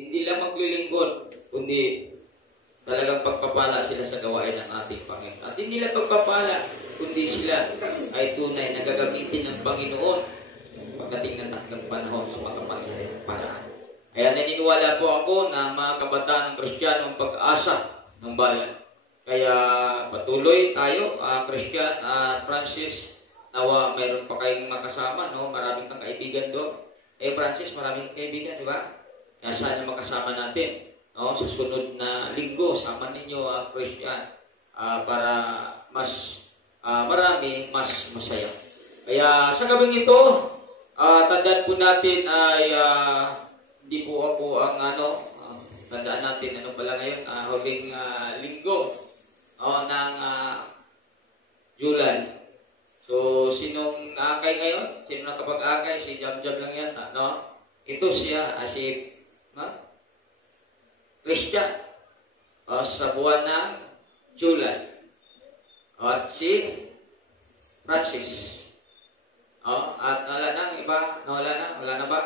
Hindi lang maglilingkod, kundi talagang pagpapala sila sa gawain ng ating Panginoon. At hindi lang pagpapala, kundi sila ay tunay na gagamitin ng Panginoon pagdating ng takdang panahon sa makapangyarihang paraan. Kaya naniniwala po ako na mga kabataan ng Kristiyano ang pag-asa ng bayan. Kaya patuloy tayo, Christian, Francis, nawa mayroon pa kayong makasama, no? Maraming kang kaibigan doon. Francis, maraming kaibigan, di ba? Kaya sana makasama natin, no? Sa sunod na linggo, sama ninyo, Christian, para mas marami, mas masaya. Kaya sa gabing ito, tandaan po natin ay hindi po ako ang tandaan natin pala ngayon, huling linggo ng July. So, sinong naakay ngayon? Sino nakapag-akay? Si Jam-Jam lang yan, no? Ito siya, si Christian sa buwan ng July. At si Francis. At wala na iba? Wala na ba?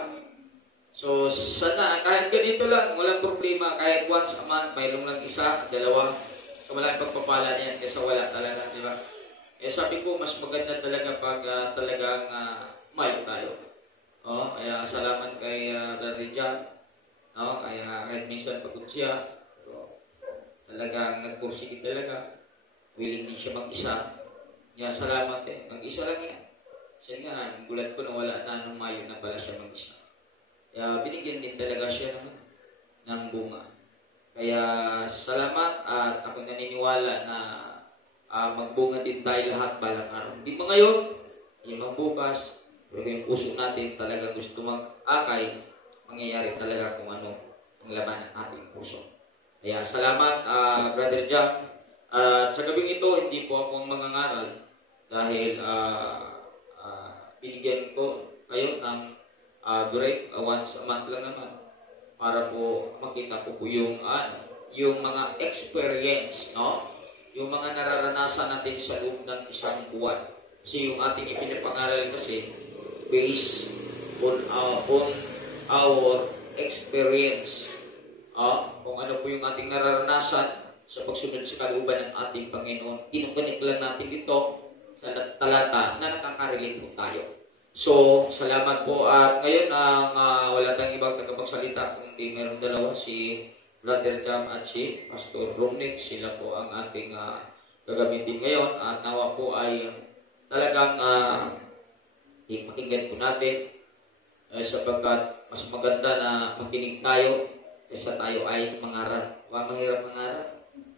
So, sana, kahit ganito lang, walang problema, kahit once a month, mayroong lang isa, dalawa, so walang pagpapala niyan, kaysa wala talaga, di ba? Sabi ko, mas maganda talaga pag talagang mayo tayo. Kaya salamat kay Brother John, kaya kahit minsan pagod siya, talagang nagpursige talaga, willing din siya mag-isa. Kaya salamat mag-isa lang yan. Kasi nga, gulat ko na wala na ng mayo na pala siya mag-isa. Kaya binigyan din talaga siya ng bunga. Kaya salamat at ako naniniwala na magbunga din tayo lahat balang araw. Hindi mo ngayon, hindi mo bukas, pero yung puso natin talaga gusto mag-akay, mangyayari talaga kung ano ang laman ng ating puso. Kaya salamat, Brother Jack. Sa gabing ito, hindi po ako mangangaral dahil binigyan ko kayo ng break once a month lang naman para po makita ko po yung mga experience, no? Yung mga nararanasan natin sa loob ng isang buwan. Kasi yung ating ipinapangaral kasi based on our experience. Kung ano po yung ating nararanasan sa pagsunod sa kalooban ng ating Panginoon. Kinukunik lang natin dito sa talata na nakaka-relate po tayo. So, salamat po. At ngayon, wala tayong ibang tagapagsalita kundi meron dalawa, si Brother Jam at si Pastor Romnick. Sila po ang ating gagamitin ngayon. At nawa po ay talagang ipakinggan po natin sapagkat mas maganda na makinig tayo kaysa tayo ay mangarap. Mahirap mangarap.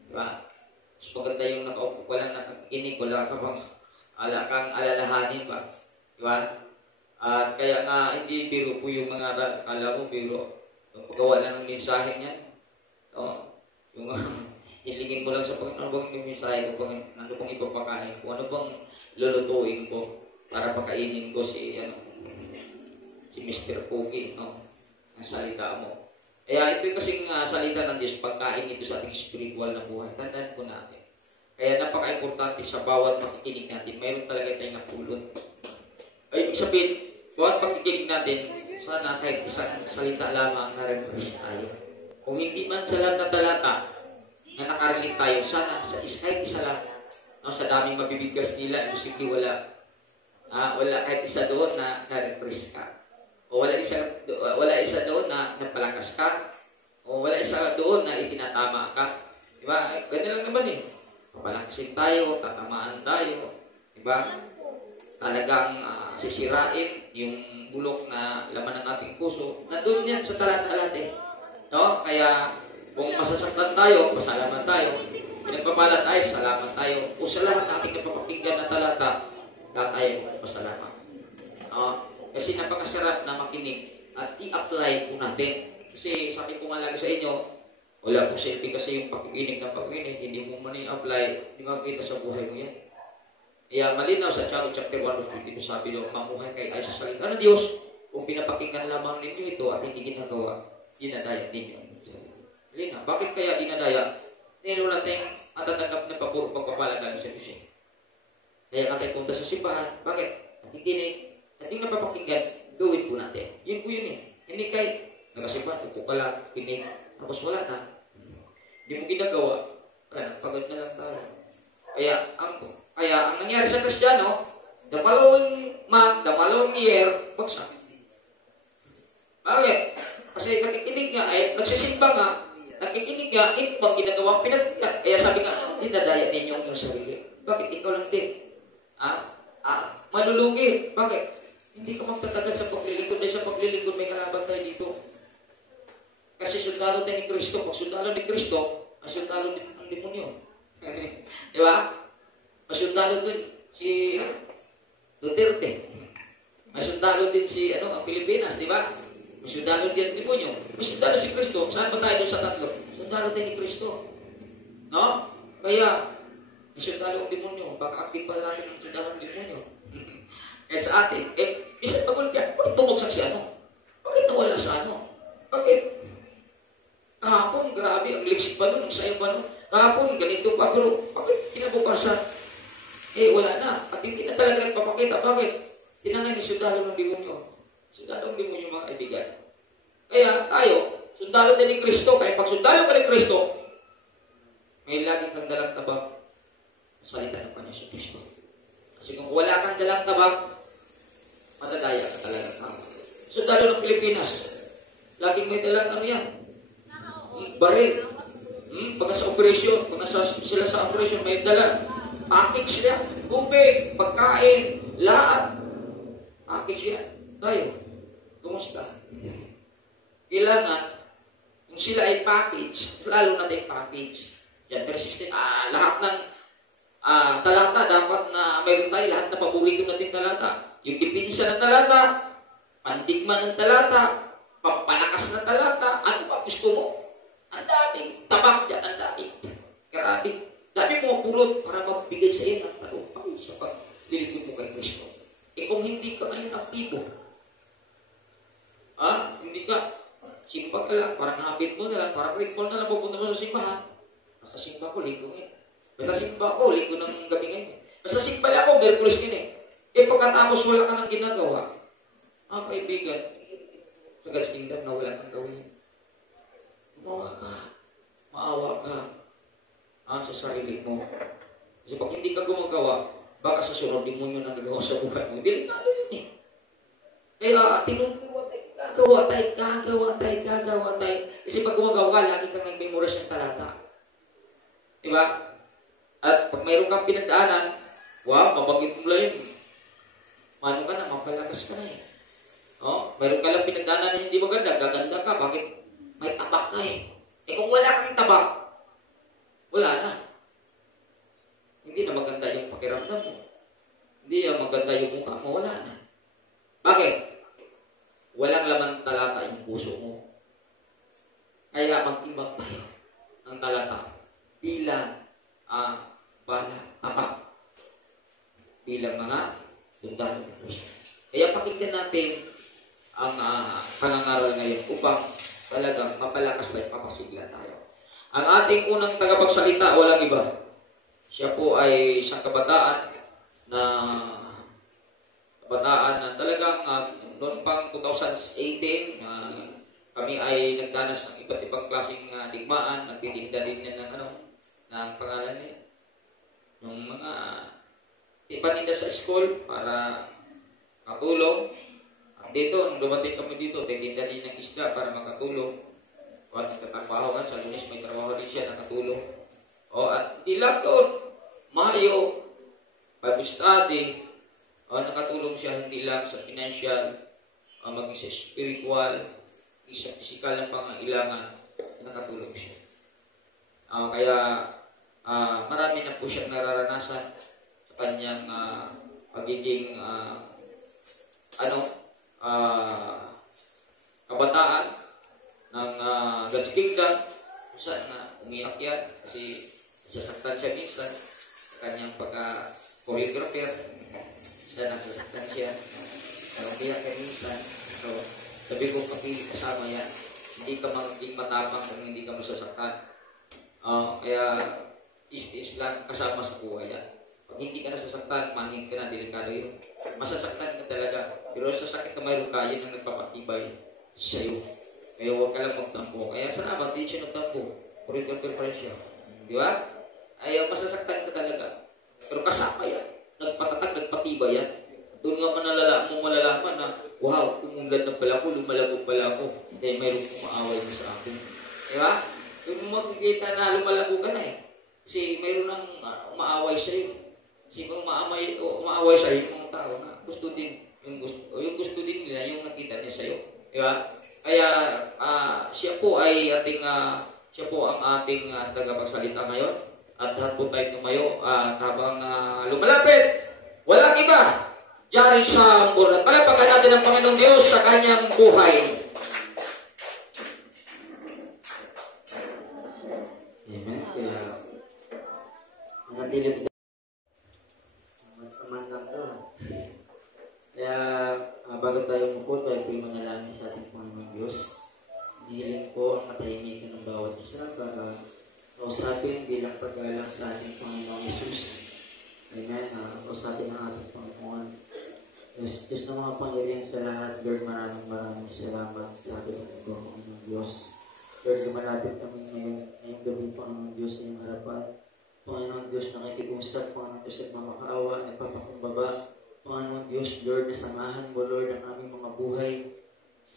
Diba? Mas maganda yung nakaupo pa lang nakikinig. Wala kang alalahanin ba? Diba? At kaya nga hindi biro po yung mga akala mo biro. Yung paggawa lang ng mensahe niya. Yung hilingin mo lang sa Panginoon, ano bang yung mensahe ko, ano bang ipapakain ko, ano bang lulutuin ko para pakainin ko si Mr. Pogi, ang salita mo. Kaya ito kasing salita ng Diyos, pagkain ito sa ating spiritual na buhay. Tandaan po natin. Kaya napaka-importante sa bawat pakikinig natin, mayroon talaga tayong napulot. Ay, sabihin, bawat pakikinig natin, sana kahit isang salita lamang na-refresh tayo. Kung hindi man sa lahat na talata na nakarinig tayo, sana kahit isa lang, sa daming mabibigkas nila, imposible wala kahit isa doon na na-refresh ka. O wala isa doon na napalakas ka. O wala isa doon na itinatama ka. Diba? Ganyan lang naman papalakasin tayo, tatamaan tayo. Diba? Talagang sisirain yung bulok na laman ng ating puso. Nandun yan sa talat-talat No? Kaya kung masasaktan tayo, pasalamat tayo. Pinagpapalat tayo, salamat tayo. O sa lahat ng ating napapakinggan na talata, tayo pasalamat. Kasi napakasarap na makinig at i-apply po natin. Kasi sabi ko nga lagi sa inyo, wala po silbi kasi yung pakikinig ng pakikinig, hindi mo man i-apply, hindi makikita sa buhay mo yan. Kaya malinaw sa Tiago chapter 1 dito sabi doon, mamuhay kayo ay sa salita ng Diyos, kung pinapakinggan lamang ninyo ito at hindi ginagawa, dinadaya ninyo. Malinaw, bakit kaya dinadaya? Dahil wala tayong matatanggap na pagpuro pagpapalagan sa Diyos. Kaya nga tayo punta sa simbahan, bakit? Nakikinig, at yung napapakinggan, gawin po natin. Yun po yun Hindi kahit Nagasipan, upo ka lang, pinig, tapos wala na. Hindi mo ginagawa, wala, pagod na lang tayo. Kaya ang nangyari sa Kristiyano, the following month, the following year, bagsak. Bakit? Kasi nakikinig nga, nagsisimba nga, nakikinig nga, ito bang ginagawa, pinagkinig. Kaya sabi nga, dinadaya ninyo ang iyong sarili. Bakit? Ikaw lang din. Malulugi. Bakit? Hindi ka magtatagal sa paglilingkod. Dahil sa paglilingkod may kalaban tayo dito. Kasi sundalo tayo ni Kristo. Pag sundalo ni Kristo, ang sundalo ng demonyo. Di ba? Ang sundalo din si Duterte. Ang sundalo din si ang Pilipinas, di ba? May sundalo din ang demonyo. May sundalo si Kristo. Saan ba tayo doon sa tatlo? Sundalo tayo ni Kristo. No? Kaya, may sundalo ang demonyo. Baka active pa natin ang sundalo ng demonyo. Kaya sa atin, isang pagulpian, bakit tumugsak si Bakit nawala sa Bakit? Kahapon, grabe, ang liksik ba nun, ang sayo ba nun? Kahapon, ganito pa, pero bakit kinabukasan? Wala na. At hindi na talaga nagpapakita. Bakit? Tinangay ni sundalo ng demonyo. Sundalo ng demonyo, mga kaibigan. Kaya tayo, sundalo din ni Kristo. Kaya pag sundalo ka ni Kristo, may lagi kang dalang tabang salita ng Panginoon sa Kristo. Kasi kung wala kang dalang tabang, matadaya ka talaga tao. Sundalo ng Pilipinas, laging may dalang yan. Baril. Pagka sa operasyon, sila sa operasyon, may dala. Package sila. Tubig, pagkain, lahat. Package yan. Tayo, kumusta? Kailangan, kung sila ay package, lalo na tayo package. Yan, pero 16, lahat ng talata, dapat na mayroon tayo lahat na paborito natin talata. Yung dipinsa ng talata, pandigma ng talata, pampalakas ng talata, ano pa gusto mo? Ang daming tabak dyan, ang daming. Grabe. Dami mo pulot para magbigay sa iyo ng tagumpay sa paglilingkod mo kay Kristo. Kung hindi ka ngayon aktibo, hindi ka, simpa ka lang, parang habit mo na lang, parang ritual na lang, pupunta mo sa simbahan. Basta simba ko, linggo ngayon. Basta simba ko, linggo ng gabi ngayon. Basta simba lang ako, Merkulis ngayon pagkatapos wala ka nang ginagawa, kaibigan, sa God's kingdom na wala kang gawin. Maawa ka sa sarili mo. Kasi pag hindi ka gumagawa, baka sa sunod demonyo na gagawa sa buhay mo. Delikado yun eh. Kaya tinuturo tayo, gagawa tayo. Kasi pag gumagawa ka, lagi kang nag-memorize ng talata. Diba? At pag mayroon kang pinagdaanan, mabagit mo lang yun. Mano ka na, mapalakas ka na eh. Mayroon ka lang pinagdaanan na hindi maganda, gaganda ka, bakit? May tabak ka eh. Kung wala kang tabak, wala na. Hindi na maganda yung pakiramdam mo. Hindi na maganda yung mukha mo, wala na. Bakit? Walang laman talata yung puso mo. Kaya mag-imbang tayo ng talata bilang tapak. Bilang mga sundalo ng Kristo. Kaya pakinggan natin ang pangangaral ngayon upang talagang mapalakas tayo, papasigla tayo. Ang ating unang tagapagsalita, walang iba. Siya po ay isang kabataan na talagang noong pang 2018, kami ay nagdanas ng iba't ibang klaseng digmaan, nagtitinda din ng ng pangalan niya. Yung mga ipaninda sa school para makatulong. Dito, nung dumating kami dito, titinda din ng isda para makatulong. At nagtatrabaho ka, sa Lunes may trabaho din siya, nakatulong. At hindi lang doon, Mayo, Bible study, nakatulong siya hindi lang sa financial, maging sa spiritual, sa physical na pangailangan, nakatulong siya. Kaya, marami na po siyang nararanasan sa kanyang pagiging kabataan ng God's Kingdom, saan umiyak yan kasi sasaktan siya minsan sa kanyang pagka-choreographer, saan nasasaktan siya, umiyak yan minsan. So, sabi ko kasama yan, hindi ka magiging matapang kung hindi ka masasaktan. Kaya is lang kasama sa buhay yan. Pag hindi ka nasasaktan, manig ka na, delikado yun. Masasaktan ka talaga. Pero sa sakit na mayroon ka, yun ang nagpapatibay sa'yo. Kaya huwag ka lang magtampo. Kaya salamat, di siya nagtampo. Corridor preference siya. Di ba? Ay, masasaktan ka talaga. Pero kasama yan. Nagpatatag, nagpatibay yan. Doon nga malalaman na, wow, umunlad na pala ako, lumalabog pala ako. Dahil mayroong umaaway mo sa akin. Di ba? Doon mo makikita na lumalabog ka na eh. Kasi mayroon nang umaaway sa'yo. Kasi kung umaaway sa'yo, yung mga tao na gusto din, yung gusto din nila, yung nakita niya sa'yo. Di ba? Kaya, siya po ang ating tagapagsalita ngayon. At lahat po tayo tumayo habang lumalapit. Walang iba. Diyan siya ang burat. Palapakan natin ang Panginoong Diyos sa kanyang buhay. Amen. Kaya, manatili po. Masaman lang ito. Kaya, bago tayo umupo, tayo po yung manalangin sa ating Panginoong Diyos. Hihiling po ang katahimikan ng bawat isa para kausapin bilang paggalang sa ating Panginoong Jesus. Amen. Kausapin ang ating Panginoon. Diyos ng mga Panginoon sa lahat, Lord, maraming salamat sa ating Panginoong Diyos. Lord, lumalapit kami ngayong gabi, Panginoong Diyos, ngayong harapan. Panginoong Diyos, nakikipag-usap, Panginoong Diyos, nagmamakaawa, nagpapakumbaba. Panginoong Diyos, Lord, nasamahan mo, Lord, ang aming mga buhay.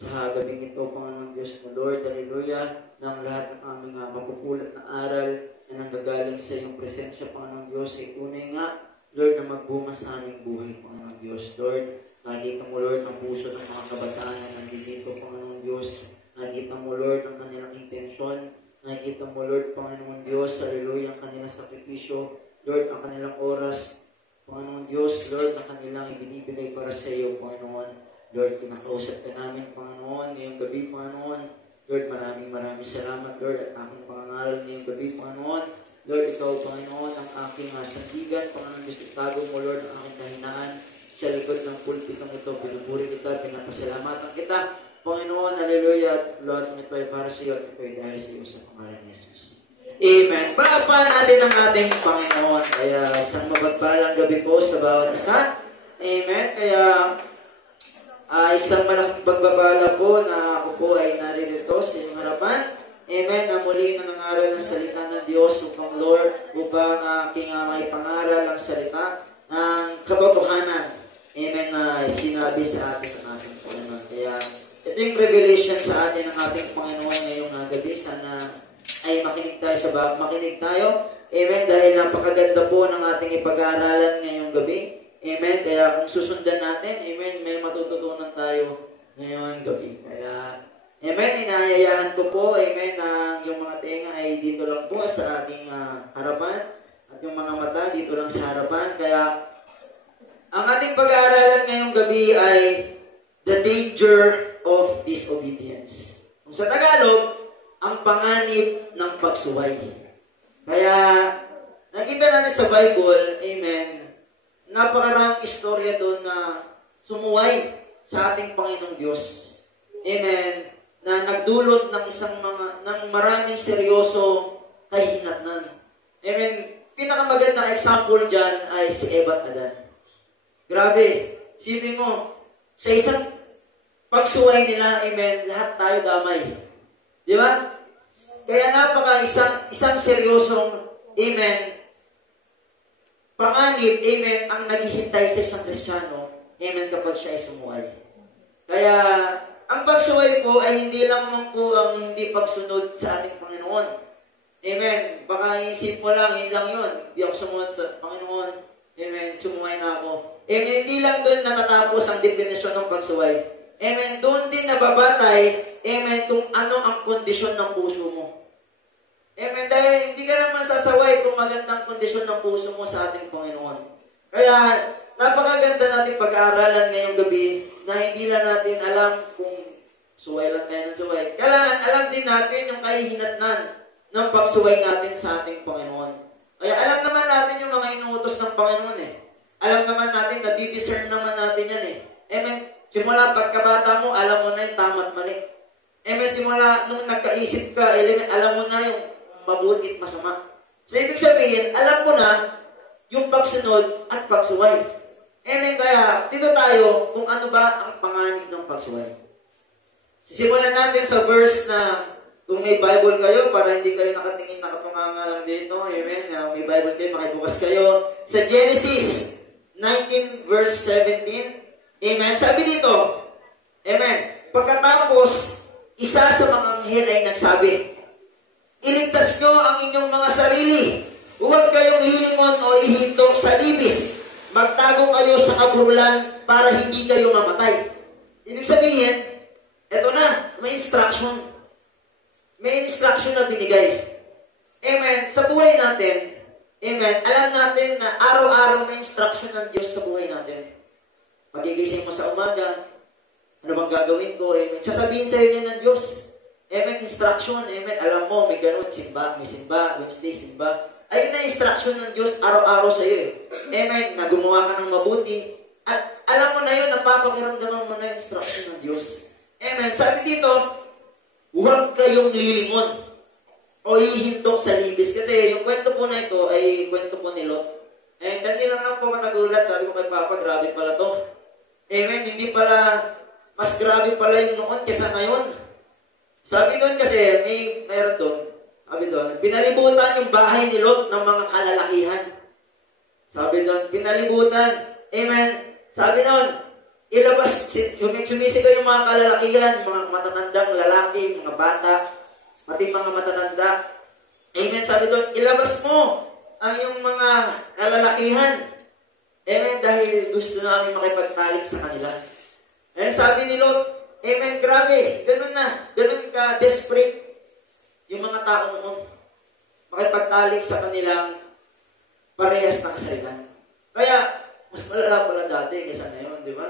Sa gabing ito, Panginoong Diyos na Lord, hallelujah, ng lahat ng aming mapupulat na aral na nanggagaling sa iyong presensya, Panginoong Diyos, ay tunay nga, Lord, na magbunga sa aming buhay, Panginoong Diyos. Lord, nakita mo, Lord, ang puso ng mga kabataan na nandito, Panginoong Diyos. Nakita mo, Lord, ang kanilang intensyon. Nakita mo, Lord, Panginoong Diyos, hallelujah, ang kanilang sakripisyo. Lord, ang kanilang oras, Panginoong Diyos, Lord, ang kanilang ibinibigay para sa iyo, Panginoon. Lord, kinakausap ka namin, Panginoon, ngayong gabi, Panginoon. Lord, maraming salamat, Lord, at aking pangangaral ngayong gabi, Panginoon. Lord, ikaw, Panginoon, ang aking sandigan, Panginoon, Diyos, itago mo, Lord, ang aking kahinaan sa likod ng pulpitong ito. Pinupuri kita, pinapasalamatan kita, Panginoon, hallelujah, at Lord, ito ay para sa iyo at ito ay dahil sa iyo sa pangalan ni Jesus. Amen. Palapakan natin ang ating Panginoon. Kaya isang mapagpalang gabi po sa bawat isa. Amen. Kaya isang malaking pagbabala po na ako po ay naririto sa inyong harapan. Amen. Na muli na nangaral ng salita ng Diyos upang Lord, upang aking maipangaral ang salita ng kabatohanan. Amen. Na sinabi sa atin ng ating Panginoon. Kaya ito yung revelation sa atin ng ating Panginoon ngayong gabi. Sana ay makinig tayo. Amen. Dahil napakaganda po ng ating ipag-aaralan ngayong gabi. Amen. Kaya kung susundan natin, amen, may matututunan tayo ngayong gabi. Kaya, amen, inahayaan ko po, amen, na yung mga tenga ay dito lang po sa ating harapan at yung mga mata dito lang sa harapan. Kaya, ang ating pag-aaralan ngayong gabi ay the danger of disobedience. Kung sa Tagalog, ang panganib ng pagsuway. Kaya, nakita natin sa Bible, amen, napakaraming istorya doon na sumuway sa ating Panginoong Diyos. Amen. Na nagdulot ng maraming seryoso kahinatnan. Amen. Pinakamagandang example dyan ay si Eva at Adan. Grabe. Sipin mo, sa isang pagsuway nila, amen, lahat tayo damay. Di ba? Kaya isang seryosong, amen, panganib, amen, ang naghihintay sa isang Kristiyano, amen, kapag siya ay sumuway. Kaya, ang pagsuway po ay hindi lang po ang hindi pagsunod sa ating Panginoon. Amen. Baka isip mo lang, yun lang yun. Hindi ako sumunod sa Panginoon. Amen. Sumuway na ako. Amen. Hindi lang doon natatapos ang definisyon ng pagsuway. Amen. Doon din nababatay, amen, kung ano ang kondisyon ng puso mo. Amen. Dahil hindi ka naman sasaway kung magandang kondisyon ng puso mo sa ating Panginoon. Kaya, napakaganda natin pag-aaralan ngayong gabi na hindi lang natin alam kung suway lang tayo ng suway. Kailangan alam din natin yung kahihinatnan ng pagsuway natin sa ating Panginoon. Kaya alam naman natin yung mga inuutos ng Panginoon eh. Alam naman natin, nadidiscern naman natin yan eh. Amen. Simula pagkabata mo, alam mo na yung tama at mali. Amen. Simula nung nagkaisip ka, alam mo na yung mabuti at masama. So, ibig sabihin, alam mo na yung pagsunod at pagsuway. Amen. Kaya, dito tayo kung ano ba ang panganib ng pagsuway. Simulan natin sa verse na kung may Bible kayo, para hindi kayo nakatingin nakatunganga lang dito. Amen. May Bible kayo, makibukas kayo. Sa Genesis 19 verse 17. Amen. Sabi dito, amen. Pagkatapos, isa sa mga anghel ay nagsabi, iligtas nyo ang inyong mga sarili. Huwag kayong lilingon o ihinto sa libis. Magtago kayo sa kaburulan para hindi kayo mamatay. Ibig sabihin, eto na, may instruction. May instruction na binigay. Amen. Sa buhay natin, amen, alam natin na araw-araw may instruction ng Diyos sa buhay natin. Magigising mo sa umaga, ano bang gagawin ko? Amen. Sasabihin sa'yo niya ng Diyos. Amen. Instruction. Amen. Alam mo, may ganun. Simba. May simba. Wednesday, simba. Ayun na instruction ng Diyos araw-araw sa iyo. Amen. Na gumawa ka ng mabuti. At alam mo na yun, napapakiramdaman mo na yung instruction ng Diyos. Amen. Sabi dito, huwag kayong lilingon o ihinto sa libis. Kasi yung kwento po na ito ay kwento po ni Lot. And kanina lang po nagulat, sabi ko kay Papa, grabe pala to. Amen. Hindi pala, mas grabe pala yung noon kesa ngayon. Sabi doon kasi, mayroon doon, sabi doon, pinalibutan yung bahay ni Lot ng mga kalalakihan. Sabi doon, pinalibutan. Amen. Sabi doon, ilabas, sumisigaw yung mga kalalakihan, mga matatandang lalaki, mga bata, pati mga matatanda. Amen. Sabi doon, ilabas mo ang yung mga kalalakihan. Amen. Dahil gusto namin makipagtalik sa kanila. Amen. Sabi ni Lot, amen, grabe, ganun na, ganun ka desperate yung mga taong makipagtalik sa kanilang parehas ng kasalinan. Kaya, mas malala pala dati kaysa ngayon, di ba?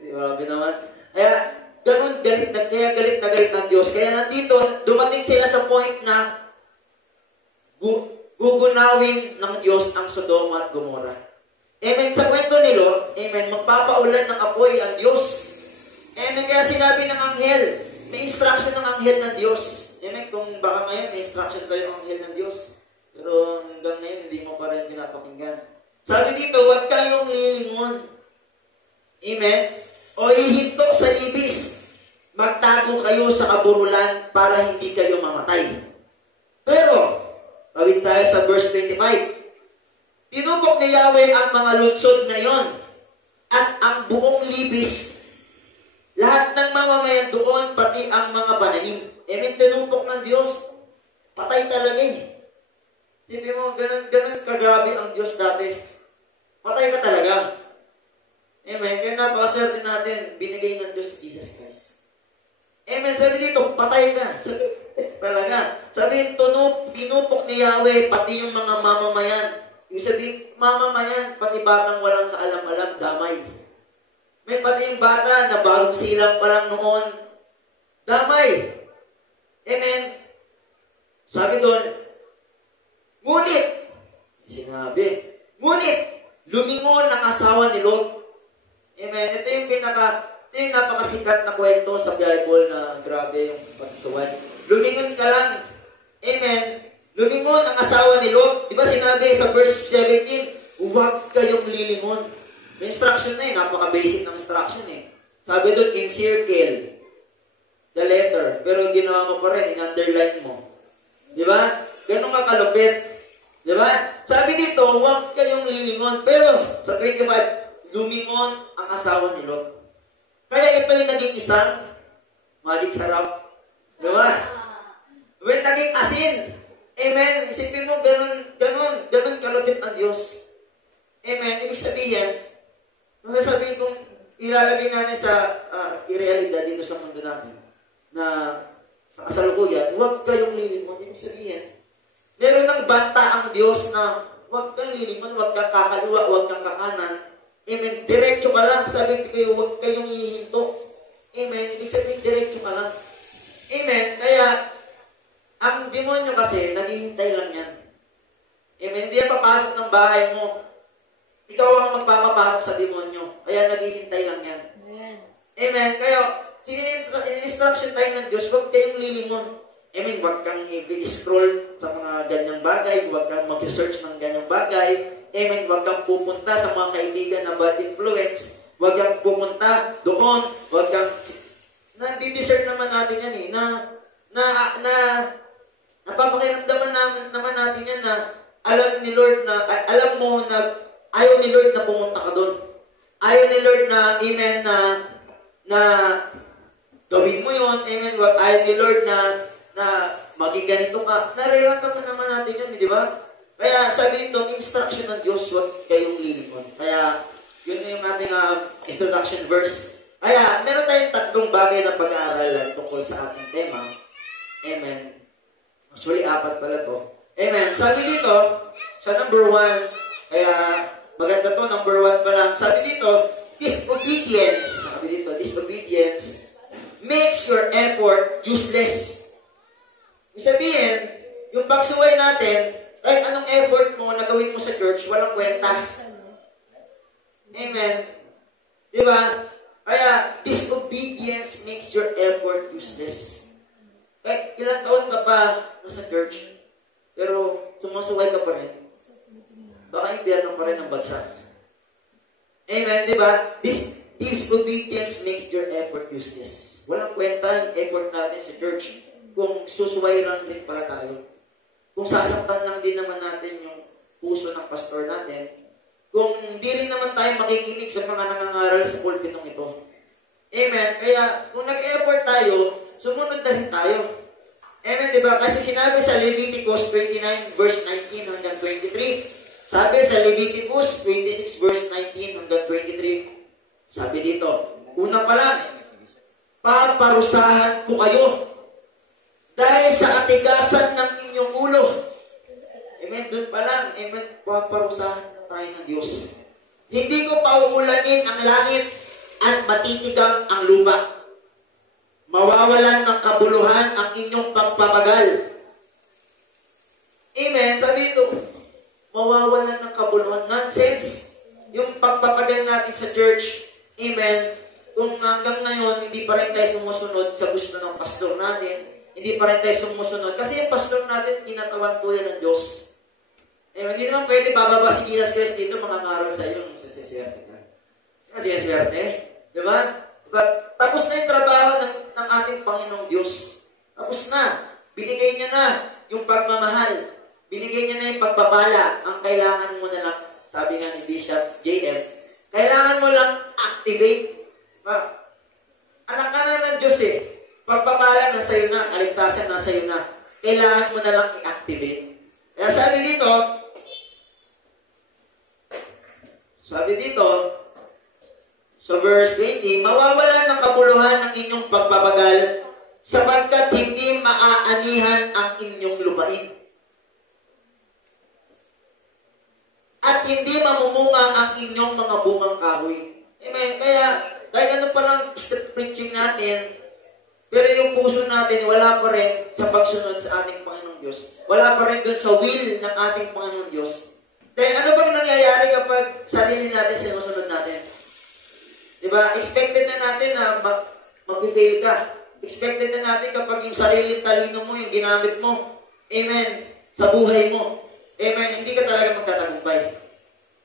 Grabe naman. Kaya, ganun, galit na galit ng Diyos. Kaya nandito, dumating sila sa point na gugunawin ng Diyos ang Sodoma at Gomora. Amen. Sa kwento ni Lot, amen, magpapaulan ng apoy ang Diyos. Amen. Kaya sinabi ng anghel, may instruction ng anghel ng Diyos. Amen. Kung baka ngayon, may instruction sa'yo ang anghel ng Diyos. Pero hanggang ngayon, hindi mo pa rin pinapakinggan. Sabi dito, huwag kayong lilingon. Amen. O ihinto sa libis. Magtago kayo sa kaburulan para hindi kayo mamatay. Pero, tawid tayo sa verse 25. Tinupok ni Yahweh ang mga lunsod na yon at ang buong libis. Lahat ng mamamayan doon, pati ang mga pananim. Amen, tinupok ng Diyos. Patay talaga eh. Sabi mo, ganun kagabi ang Diyos dati. Patay ka talaga. Amen. Kaya napakaswerte natin, binigay ng Diyos Jesus Christ. Amen. Sabi dito, patay ka. Sabi, talaga. Sabi, tinupok ni Yahweh, pati yung mga mamamayan. Ibig sabihin, mamamayan, pati batang walang kaalam-alam, damay. May pati yung bata na bagong silang pa lang noon. Damay. Amen. Sabi doon, ngunit, lumingon ang asawa ni Lot. Amen. Ito yung napakasikat na kwento sa Bible na grabe yung pagsuwan. Lumingon ka lang. Amen. Lumingon ang asawa ni Lot. Diba sinabi sa verse 17, huwag kayong lilingon. May instruction na napaka-basic ng instruction Sabi doon, encircle the letter. Pero ginawa mo pa rin, in-underline mo. Diba? Ganun ka kalupit. Diba? Sabi dito, huwag kayong lilingon. Pero, sa 25, lumingon ang asawa ni Lot. Kaya ito yung naging isang maling sarap. Diba? When naging asin. Amen. Isipin mo, ganun kalupit ang Diyos. Amen. Ibig sabihin, sabihin kong ilalagay natin sa realidad dito sa mundo natin na sa kasalukuyan, huwag kayong lilingon. Ibig sabihin, meron ng banta ang Diyos na huwag kang lilingon, huwag kang kakaliwa, huwag kang kakanan. Amen. Diretso ka lang. Sabi ko, huwag kayong hihinto. Amen. Ibig sabihin, diretso ka lang. Amen. Kaya, ang demonyo kasi, naghihintay lang yan. Amen. Hindi yan papasok ng bahay mo. Ikaw ang magpapapasok sa demonyo. Kaya naghihintay lang yan. Amen. Amen. Kaya, in-instruction tayo ng Diyos, huwag kayong lilingon. Amen. Huwag kang i-scroll sa mga ganyang bagay. Huwag kang mag-research ng ganyang bagay. Amen. Huwag kang pupunta sa mga kaibigan na bad influence. Huwag kang pumunta doon. Huwag kang Na-discern naman natin yan eh, na napapakiramdaman naman natin yan na alam ni Lord na, alam mo na ayaw ni Lord na pumunta ka doon. Ayaw ni Lord na, amen, na gawin mo yun, amen, ayaw ni Lord na maging ganito ka. Nariramdaman naman natin yun, di ba? Kaya sabi nito, instruction ng Diyos, huwag kayong lilikon. Kaya, yun yung ating introduction verse. Kaya, meron tayong tatlong bagay na pag-aaralan tungkol sa ating tema. Amen. Actually, 4 pala to. Amen. Sabi dito, sa number 1, kaya maganda to, number 1 pa lang. Sabi dito, disobedience. Sabi dito, disobedience makes your effort useless. Ibig sabihin, yung pagsuway natin, kahit anong effort mo na gawin mo sa church, walang kwenta. Amen. Diba? Kaya, disobedience makes your effort useless. Kahit ilang taon ka pa sa church, pero sumusuway ka pa rin, baka impyerno pa rin ang bagsak. Amen, di ba? Disobedience makes your effort useless. Walang kwenta ang effort natin sa church kung susuway lang din para tayo. Kung sasaktan lang din naman natin yung puso ng pastor natin, kung hindi rin naman tayo makikinig sa mga nangangaral sa pulpitong ito. Amen. Kaya, kung nag-effort tayo, sumunod na rin tayo. Amen, diba? Kasi sinabi sa Leviticus 29 verse 19 hanggang 23. Sabi sa Leviticus 26 verse 19 hanggang 23. Sabi dito, una pa lang, paparusahan ko kayo dahil sa katigasan ng inyong ulo. Amen, doon pa lang. Amen, paparusahan na tayo ng Diyos. Hindi ko pauulanin ang langit at matitigang ang lupa. Mawawalan ng kabuluhan ang inyong pagpapagal. Amen. Sabi ito, mawawalan ng kabuluhan. Nonsense. Yung pagpapagal natin sa church, amen, kung hanggang ngayon, hindi pa rin tayo sumusunod sa gusto ng pastor natin, hindi pa rin tayo sumusunod. Kasi yung pastor natin, kinatawan po yan ng Diyos. Amen. Hindi naman pwede bababa si Jesus Christ dito, mga ngaral sa iyo, masasiswerte ka. Masasiswerte. Diba? Tapos na yung trabaho ng ating Panginoong Diyos. Tapos na. Binigay niya na yung pagmamahal. Binigay niya na yung pagpapala. Ang kailangan mo na lang, sabi nga ni Bishop J.M., kailangan mo lang activate. Anak ka na ng Diyos eh. Pagpapala nasa iyo na, kaligtasan nasa iyo na. Kailangan mo na lang i-activate. Kaya sabi dito, so verse 20, mawawalan ng kabuluhan ang inyong pagpapagal sapagkat hindi maaanihan ang inyong lupain. At hindi mamumunga ang inyong mga bungang kahoy. Amen. Kaya, kahit ano pa lang street preaching natin, pero yung puso natin, wala pa rin sa pagsunod sa ating Panginoong Diyos. Wala pa rin dun sa will ng ating Panginoong Diyos. Kaya ano bang nangyayari kapag sarili natin sinusunod natin? Diba? Expected na natin na mag-fail ka. Expected na natin kapag yung sariling talino mo, yung ginamit mo, amen, sa buhay mo. Amen, hindi ka talaga magtatagumpay.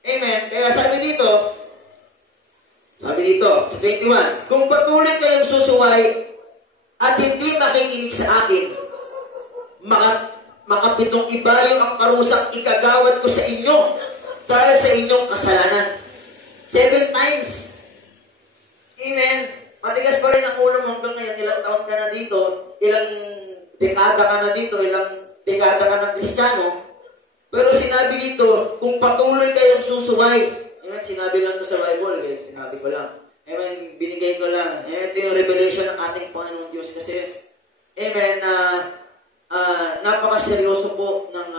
Amen. Kaya sabi dito, sa 21, kung patuloy kayong susuway at hindi makikinig sa akin, makapitong ibayo ang parusang ikagawad ko sa inyo dahil sa inyong kasalanan. 7 times. Amen. Matigas pa rin ang ulo mo hanggang ngayon. Ilang taon ka na dito, ilang dekada ka na dito, ilang dekada ka ng Kristiyano. Pero sinabi dito, kung patuloy kayong susuway, amen, sinabi lang ito sa Bible, eh, sinabi ko lang. Amen, binigay ko lang. Amen, ito yung revelation ng ating Panginoong Diyos kasi, amen, napakaseryoso po ng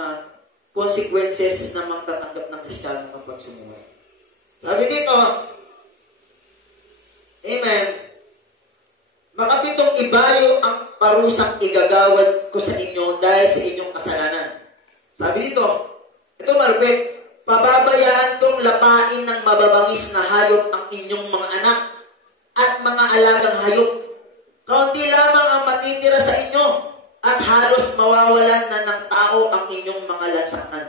consequences na magtatanggap ng Kristiyano kapag sumuway. Sabi dito, amen, makapitong ibayo ang parusang igagawad ko sa inyo dahil sa inyong kasalanan. Sabi dito, ito malupit, pababayaan kong lapain ng mababangis na hayop ang inyong mga anak at mga alagang hayop. Kaunti lamang ang matitira sa inyo at halos mawawalan na ng tao ang inyong mga lansangan.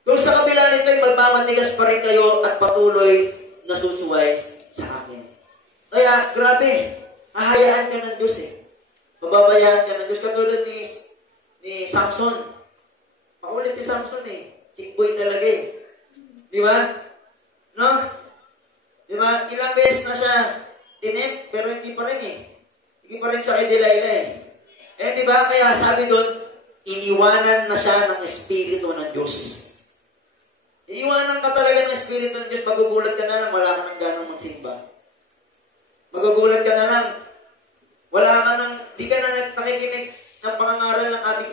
Kung sa kabila nito ay magmamatigas pa rin kayo at patuloy na susuway sa akin. Kaya, grabe, Hahayaan ka ng Diyos eh. Pababayaan ka ng Diyos. Katulad ni Samson. Makulit si Samson eh. Chickboy talaga eh. Di ba? No? Di ba? Ilang beses na siya tinip, pero hindi pa rin eh. Hindi pa rin siya kay Delilah eh. Eh, di ba? Kaya sabi doon, iniwanan na siya ng Espiritu ng Diyos. Iiwanan ka talaga ng Espiritu ng Diyos, magugulat ka na lang, wala ka nang ganang magsimba. Magugulat ka na lang, wala ka nang, di ka na nakikinig ng pangangaral ng ating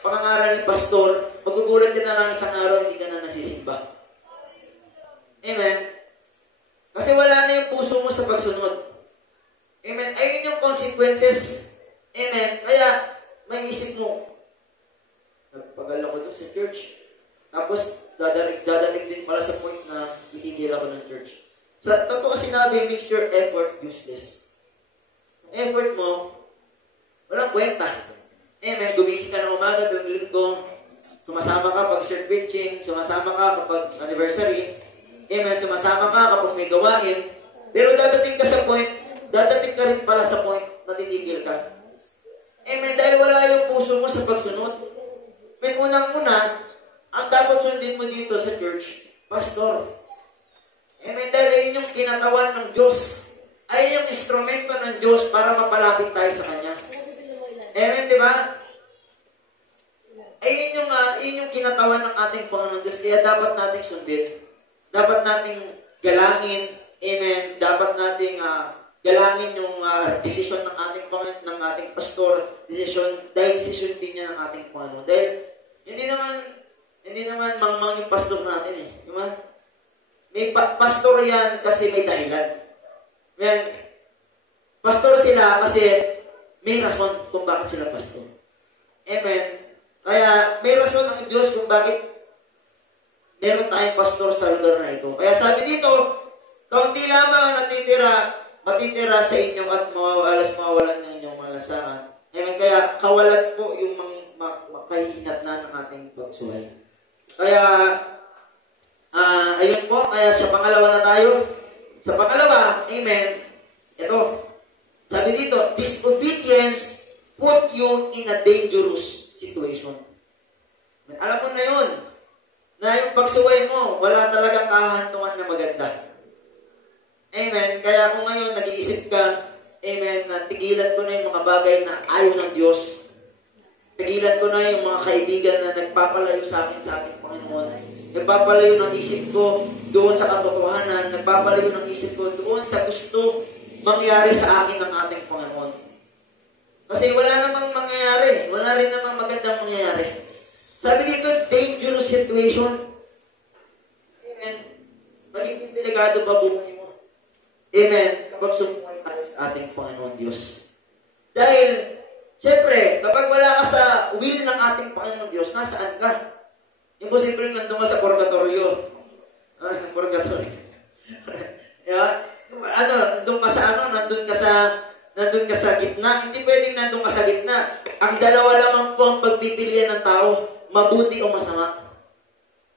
pangangaral ni Pastor, magugulat ka na lang isang araw, hindi ka na nagsisimba. Amen? Kasi wala na yung puso mo sa pagsunod. Amen? Ayun yung consequences. Amen? Kaya, may isip mo, nagpagal ako doon sa church. Tapos, dadalig din pala sa point na itigil ako ng church. Sa ito kasi sinabi, makes your effort useless. Ang effort mo, walang kwenta. Amen, gumising ka ng umaga, tuwing linggo, sumasama ka pag share preaching, sumasama ka kapag anniversary, amen, sumasama ka kapag may gawain, pero dadating ka sa point, dadating ka rin pala sa point na titigil ka. Amen, dahil wala yung puso mo sa pagsunod. May unang-una, ang dapat sundin mo dito sa church, pastor. Amen. Dahil ayun yung kinatawan ng Diyos. Ayun yung instrumento ng Diyos para mapalapit tayo sa Kanya. Amen, di ba? Ayun yung kinatawan ng ating Panginoon Diyos. Kaya dapat nating sundin. Dapat nating galangin. Amen. Dapat nating galangin yung desisyon ng ating Panginoon, ng ating pastor. Dahil desisyon din niya ng ating Panginoon. Dahil hindi naman mangmang yung pastor natin eh. Diba? May pastor yan kasi may dahilan. Amen. Pastor sila kasi may rason kung bakit sila pastor. Amen. Kaya may rason ang Diyos kung bakit meron tayong pastor sa lugar na ito. Kaya sabi dito, kaunti lamang ang matitira sa inyo at mawawalan ng inyong malasahan. Amen. Kaya kawalan po yung makahinat na ng ating pagsuhay. Kaya, ayun po, kaya sa pangalawa na tayo. Sa pangalawa, amen, ito, sabi dito, disobedience put you in a dangerous situation. Alam mo na yun, na yung pagsuway mo, wala talagang kahantungan na maganda. Amen, kaya kung ngayon nag-iisip ka, amen, na tigilan ko na yung mga bagay na ayaw ng Diyos, tigilan ko na yung mga kaibigan na nagpapalayo sa akin sa ating Panginoon. Nagpapalayo ng isip ko doon sa katotohanan. Nagpapalayo ng isip ko doon sa gusto mangyari sa akin ng ating Panginoon. Kasi wala namang mangyayari. Wala rin namang magandang mangyayari. Sabi dito, dangerous situation. Amen. Magiging delikado pa buhay mo. Amen. Kapag sumuhay tayo sa ating Panginoon Diyos. Dahil siyempre, kapag wala ka sa will ng ating Panginoon Diyos, nasaan ka? Imposible nandun ka sa purgatorio. Purgatorio. Yeah? Nandun ka sa nandun ka sa gitna. Hindi pwedeng nandun ka sa gitna. Ang dalawa lamang po ang pagpipilian ng tao, mabuti o masama.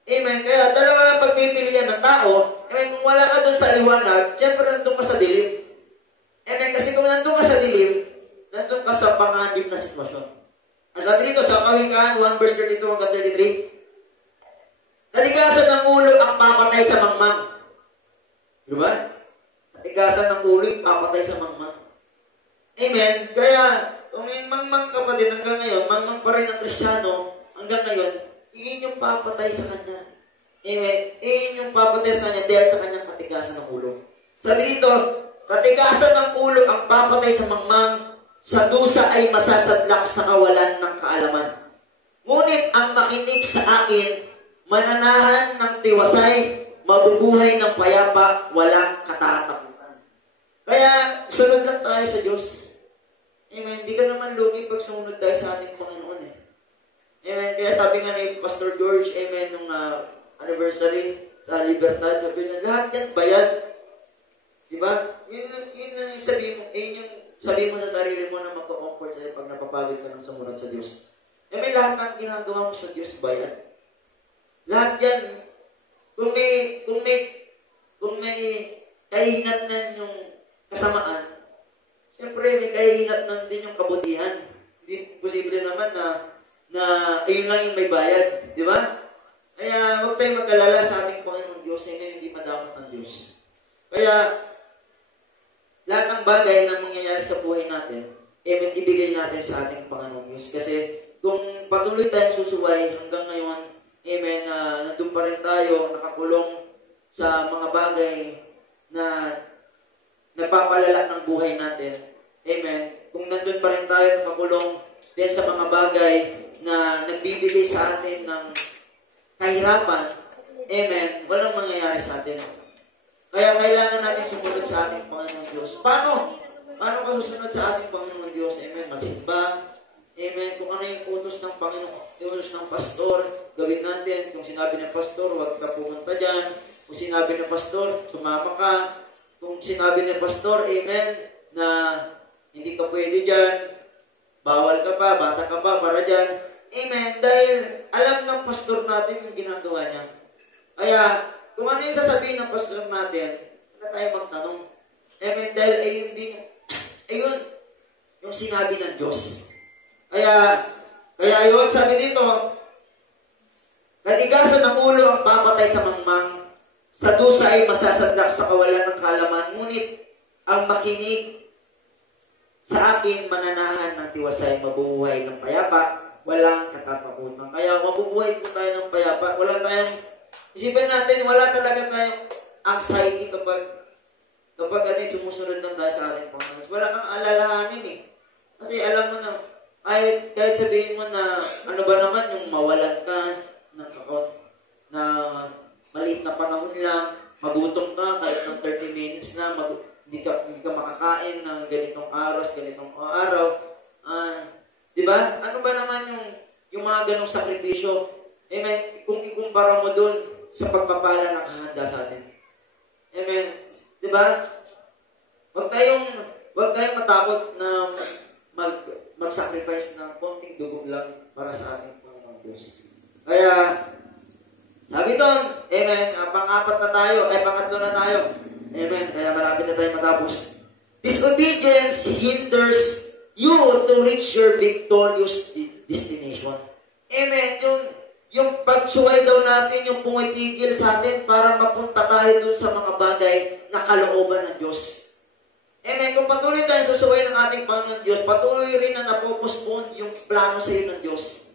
Amen. Kaya dalawa ang pagpipilian ng tao. Amen. Kung wala ka dun sa liwanag, siyempre nandun ka sa dilim. Amen. Kasi kung nandun ka sa dilim, nandun ka sa panganib na sitwasyon. Ang sabi dito sa Kawikaan 1 verse 32 hanggang 33, natigasan ng ulo ang papatay sa mangmang. Diba? Natigasan ng ulo ang papatay sa mangmang. Amen? Kaya, kung may mangmang ka pa din hanggang ngayon, mangmang pa rin ang Kristiyano hanggang ngayon, iyon yung papatay sa kanya. Amen? Iyon yung papatay sa kanya dahil sa kanyang katigasan ng ulo. Sabi dito, katigasan ng ulo ang papatay sa mangmang, sa dusa ay masasadlak sa kawalan ng kaalaman. Ngunit ang makinig sa akin, mananahan ng tiwasay, mabubuhay ng payapa, walang katatakutan. Kaya, sunod lang tayo sa Diyos. Amen. Hindi ka naman lugi pag sumunod tayo sa ating Panginoon eh. Amen. Kaya sabi nga ni Pastor George, amen, nung anniversary sa Libertad, sabi niya, lahat yan bayad. Diba? Yun yung sabi mo, yung sabi mo sa sarili mo na magpa-comfort sa'yo pag napapagod ka ng sumunod sa Diyos. Amen. Lahat ng ginagawa mo sa Diyos bayad. Lahat yan, kung may kahihinatnan yung kasamaan, siyempre may kahihinat lang din yung kabutihan. Hindi posible naman na ayun lang yung may bayad. Di ba? Kaya huwag tayong mag-alala sa ating Panginoon Diyos, hindi madapat ng Diyos. Kaya, lahat ng bagay na mangyayari sa buhay natin, ibigay natin sa ating Panginoon Diyos. Kasi, kung patuloy tayong susuway hanggang ngayon, amen, nandun pa rin tayo, nakakulong sa mga bagay na nagpapalala ng buhay natin. Amen. Kung nandun pa rin tayo, nakakulong din sa mga bagay na nagbibigay sa atin ng kahirapan, amen, walang mangyayari sa atin. Kaya kailangan natin sumunod sa ating Panginoon Diyos. Paano? Paano ka susunod sa ating Panginoon Diyos? Amen. Magsimba. Amen. Kung ano yung utos ng Panginoon, yung utos ng pastor, gawin natin. Kung sinabi ng pastor, huwag ka pumunta dyan. Kung sinabi ng pastor, sumama ka. Kung sinabi ng pastor, amen, na hindi ka pwede dyan, bawal ka pa, bata ka pa, para dyan. Amen. Dahil alam ng pastor natin yung ginagawa niya. Kaya, kung ano yung sasabihin ng pastor natin, wala tayo magtanong. Amen. Dahil ayun, yung sinabi ng Diyos. Kaya ayun, sabi dito, katigasan ng ulo ang papatay sa mangmang, sa dusa ay masasadlak sa kawalan ng kalaman, ngunit ang makinig sa akin mananahan ng tiwasay, mabubuhay ng payapa, walang katatakutan. Kaya mabubuhay po tayo ng payapa. Wala tayong, isipin natin, wala talaga tayong anxiety kapag sumusunod ng tayo sa ating Panginoon. Wala kang alalahanin eh. Kasi alam mo na, kahit sabihin mo na, ano ba naman yung mawalan ka, na maliit na panahon lang, magutom ka, kahit ng 30 minutes na, hindi ka makakain ng ganitong araw. Di ba? Ano ba naman yung mga ganong sakripisyo? Amen. Kung ikumpara mo dun sa pagpapala na kahanda sa atin. Amen. Di ba? Huwag tayong matakot na mag-sacrifice ng konting dugo lang para sa ating Panginoon Diyos. Kaya, sabi doon, amen, pangatlo na tayo. Amen. Kaya malapit na tayo matapos. Disobedience hinders you to reach your victorious destination. Amen. Yung pagsuway daw natin, yung pumipigil sa atin para mapunta tayo dun sa mga bagay na kalooban ng Diyos. Amen. Kung patuloy tayo susuway ng ating Panginoon Diyos, patuloy rin na napopospone yung plano sa iyo ng Diyos.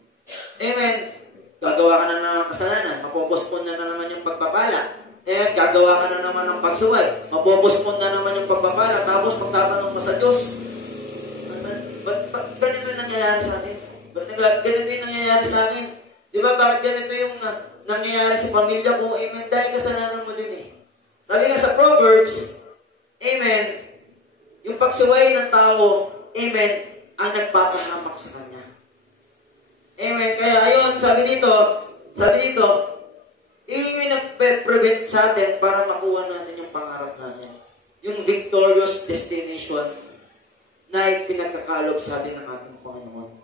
Amen. Gagawa ka na ng kasalanan, mapopospone na naman yung pagpapala. Amen. Gagawa ka na naman ng pagsuway, mapopospone na naman yung pagpapala. Tapos magtatanong mo sa Diyos, Ba't ganito yung nangyayari sa atin? Ganito yung nangyayari sa akin? Di ba, bakit ganito yung nangyayari sa pamilya ko? Amen. Dahil kasalanan mo din eh. Sabi nga sa Proverbs, amen, yung pagsuway ng tao, amen, ang nagpapahamak sa kanya. Amen. Kaya ayun, sabi dito, yung nag-prevent sa atin para makuha natin yung pangarap natin. Yung victorious destination na pinagkakalob sa atin ng ating Panginoon.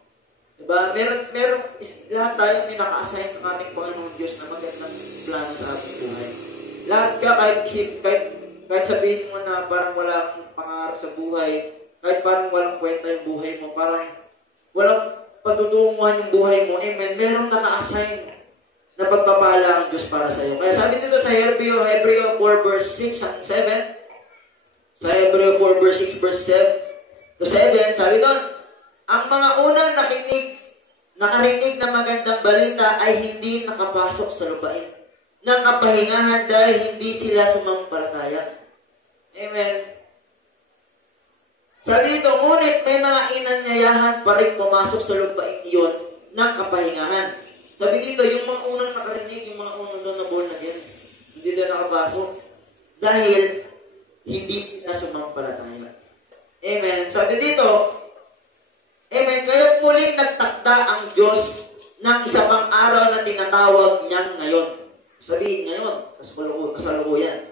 Diba? Meron lahat tayo pinaka-assign ng ating Panginoon Diyos na magandang plano sa ating buhay. Lahat ka, kahit sabihin mo na parang wala kang pangarap sa buhay, kahit parang walang kwenta yung buhay mo, parang walang patutunguhan yung buhay mo, amen, meron naka-assign na pagpapala ang Diyos para sa iyo. Kaya sabi dito sa Hebreo 4 verse 6 and 7, sa Hebreo 4 verse 6 verse 7, sabi doon, ang mga unang nakarinig na magandang balita ay hindi nakapasok sa lupain ng kapahingahan dahil hindi sila sumampalataya. Amen. Sabi dito, ngunit may mga inanyayahan pa rin pumasok sa lupain iyon ng kapahingahan. Sabi dito, yung mga unang nakarinig, yung mga unang doon na born again, hindi na nakapasok dahil hindi sila sumampalataya. Amen. Sabi dito, amen, kaya't muling nagtakda ang Diyos ng isa pang araw na tinatawag niyang ngayon. Sabihin ngayon, kasalukuyan.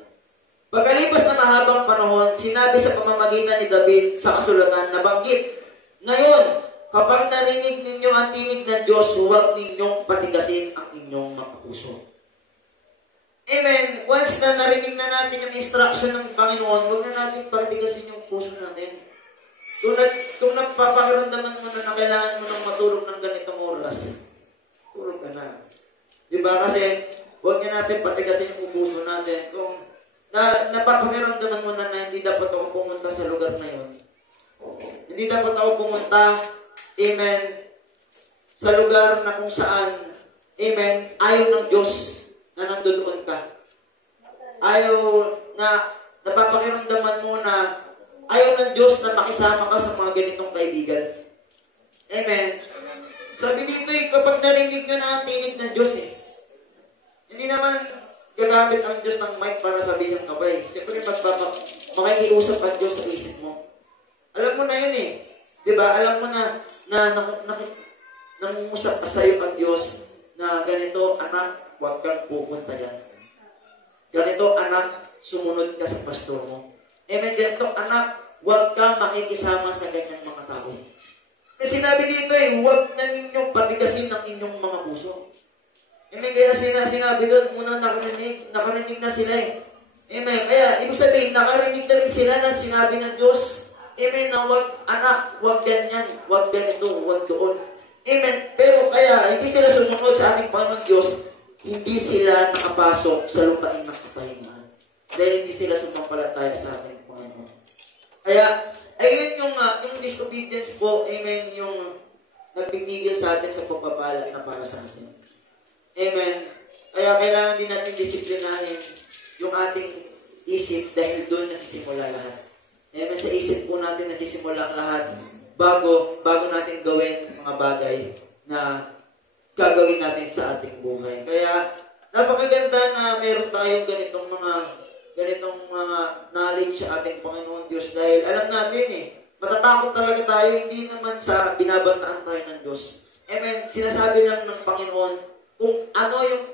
Pagkalipas na mahabang panahon, sinabi sa pamamagitan ni David sa kasulatan na banggit, ngayon, kapag narinig ninyo ang tinig ng Diyos, huwag ninyong patigasin ang inyong mga puso. Amen. Once na narinig na natin yung instruction ng Panginoon, huwag na natin patigasin yung puso natin. Kung nagpapakiramdaman mo na kailangan mo nang matulog ng ganitong oras, tulog ka na. Diba? Kasi, huwag na natin patigasin yung puso natin. Kung napapakiramdaman mo na hindi dapat ako pumunta sa lugar na yun, hindi dapat ako pumunta, amen, sa lugar na kung saan, amen, ayaw ng Diyos na nandoon ka. Ayaw na napapakiramdaman mo na ayaw ng Diyos na makisama ka sa mga ganitong kaibigan. Amen. Sabi dito kapag narinig ka na ang tinig ng Diyos hindi naman gagamit ang Diyos ng mic para sabihin ka ba Siyempre, makikiusap ang Diyos sa isip mo. Alam mo na yun Diba? Alam mo na nangungusap ka sa'yo ang Diyos na ganito, anak, huwag kang pupunta yan. Ganito, anak, sumunod ka sa pastor mo. Amen. Ganito, anak, huwag kang makikisama sa ganyang mga tao. Kasi sinabi dito huwag na ninyong patigasin ng inyong mga puso. Amen. Kaya sinabi doon, muna nakarinig na sila Amen. Kaya, ibig sabihin, nakarinig na rin sila na sinabi ng Diyos. Amen. Na huwag, anak, huwag ganyan, huwag ganito, huwag doon. Amen. Pero kaya, hindi sila sumunod sa ating Panginoon Diyos, hindi sila nakapasok sa lupain ng kapahingahan. Dahil hindi sila sumampalataya sa ating Panginoon. Kaya, ayun yung disobedience po, amen, yung nagbibigil sa atin sa pagpapala na para sa atin. Amen. Kaya kailangan din natin disiplinahin yung ating isip dahil doon nagsisimula lahat. Amen. Sa isip po natin nagsisimula ang lahat bago natin gawin mga bagay na gagawin natin sa ating buhay. Kaya, napakaganda na meron tayong ganitong mga knowledge sa ating Panginoon Diyos dahil alam natin matatakot talaga tayo, hindi naman sa binabantaan tayo ng Diyos. Amen. Sinasabi lang ng Panginoon kung ano yung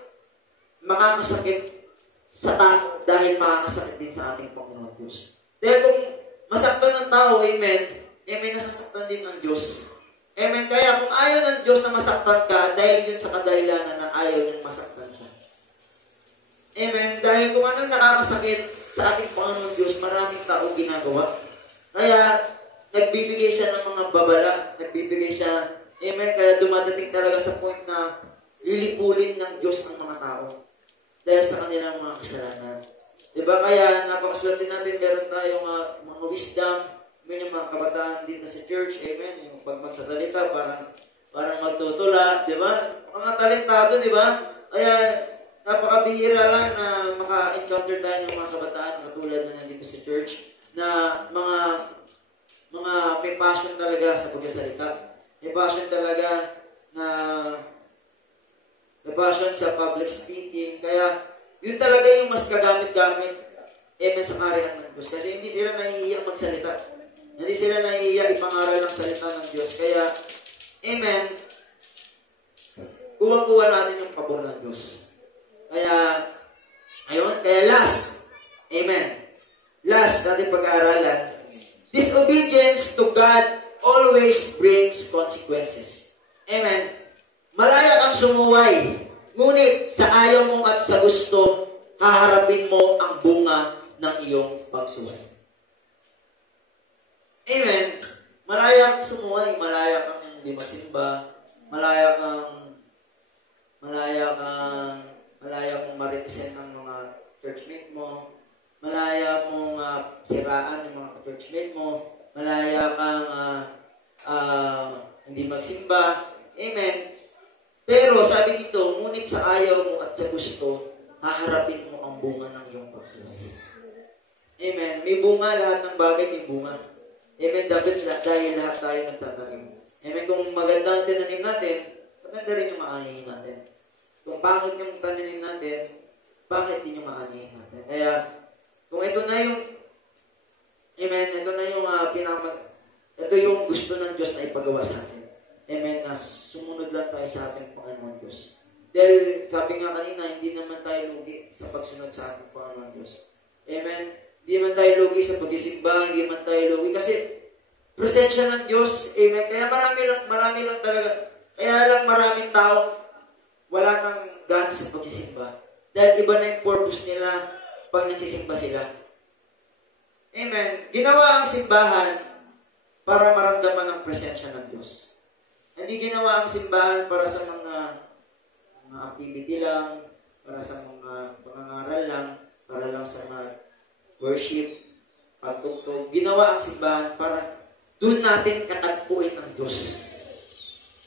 makakasakit sa tao dahil makakasakit din sa ating Panginoon Diyos. Dahil kung masaktan ng tao, amen, nasasaktan din ng Diyos. Amen. Kaya kung ayaw ng Diyos na masaktan ka, dahil yun sa kadahilanan na ayaw niyang masaktan siya. Amen. Dahil kung anong nakakasakit sa ating Panginoon Diyos, maraming tao ginagawa. Kaya, nagbibigay siya ng mga babala. Nagbibigay siya. Amen. Kaya dumadating talaga sa point na lilipulin ng Diyos ang mga tao. Dahil sa kanilang mga kasalanan. Diba? Kaya, napakaswerte natin, meron tayong mga wisdom, yung mga kabataan dito sa church, amen, yung pag magsasalita, parang magtutula, di ba? Mga talentado, di ba? Kaya, napakabihira lang na maka-encounter tayo ng mga kabataan katulad na nandito sa church, na mga may passion talaga sa pagsasalita. May passion talaga na may passion sa public speaking. Kaya, yun talaga yung mas kagamit-gamit, amen, sa karyan ng Diyos. Kasi hindi sila nahihiyang magsalita. Hindi sila nahihiya ipangaral ng salita ng Diyos. Kaya, amen, kuha-kuha natin yung pabor ng Diyos. Kaya, ayun, kaya last, amen, last natin pag-aaralan, disobedience to God always brings consequences. Amen. Malaya kang sumuway, ngunit sa ayaw mo at sa gusto, haharapin mo ang bunga ng iyong pagsuway. Amen. Malaya kang sumuway, malaya kang hindi masimba, malaya kang ma-represent ng mga churchmate mo, malaya mong siraan yung mga churchmate mo, malaya kang hindi magsimba. Amen. Pero sabi dito, ngunit sa ayaw mo at sa gusto, haharapin mo ang bunga ng iyong pagsuway. Amen. May bunga, lahat ng bagay may bunga. Amen. Dapat dahil lahat tayo nagtatanim. Amen. Kung maganda ang tinanim natin, maganda rin yung maanihin natin. Kung pangit yung tananim natin, pangit din yung maanihin natin. Kaya, kung ito na yung, amen, ito yung gusto ng Diyos na ipagawa sa atin. Amen. Na sumunod lang tayo sa ating Panginoon Diyos. Dahil, sabi nga kanina, hindi naman tayo lugi sa pagsunod sa ating Panginoon Diyos. Amen. Hindi man tayo lugi sa pagsisimba, hindi man tayo lugi kasi presensya ng Diyos, amen. Kaya marami lang talaga, kaya lang maraming tao wala nang gana sa pagsisimba. Dahil iba na yung purpose nila pag nagsisimba sila. Amen. Ginawa ang simbahan para maramdaman ang presensya ng Diyos. Hindi ginawa ang simbahan para sa mga activity lang, para sa mga pangangaral lang, para lang sa mga worship, pagtugtog. Ginawa ang simbahan para doon natin katagpuin ng Diyos.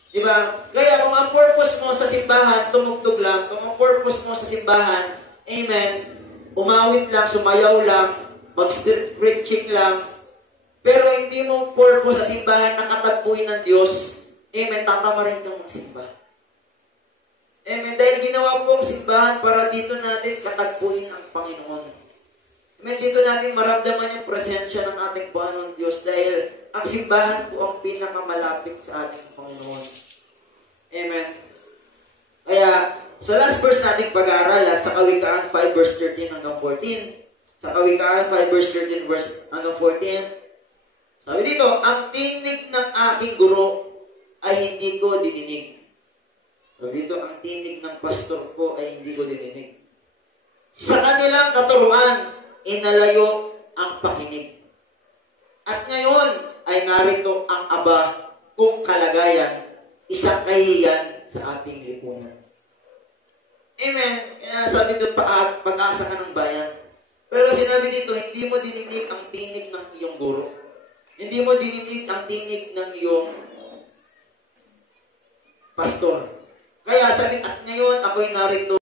Diba? Kaya kung ang purpose mo sa simbahan, tumugtog lang. Kung ang purpose mo sa simbahan, amen, umawit lang, sumayaw lang, mag-street preaching lang, pero hindi mo purpose sa simbahan na katagpuin ng Diyos, amen, tatama rin kang magsimba. Amen, dahil ginawa po ang simbahan para dito natin katagpuin ang Panginoon. Amen, dito natin maramdaman yung presensya ng ating Panginoon Diyos dahil ang simbahan po ang pinakamalapit sa ating Panginoon. Amen. Kaya, sa last verse nating pag-aaral, sa Kawikaan 5 verse 13 hanggang 14, sa Kawikaan 5 verse 13 verse hanggang 14, sabi dito, ang tinig ng aking guro ay hindi ko dininig. Sabi dito, ang tinig ng pastor ko ay hindi ko dininig. Sa kanilang katuruan, inalayo ang pakinig. At ngayon ay narito ang Aba kung kalagayan, isang kahihiyan sa ating lipunan. Amen. Sabi dito, pag-asa ka ng bayan. Pero sinabi dito, hindi mo dininig ang tinig ng iyong guro. Hindi mo dininig ang tinig ng iyong pastor. Kaya sabi, at ngayon ako'y narito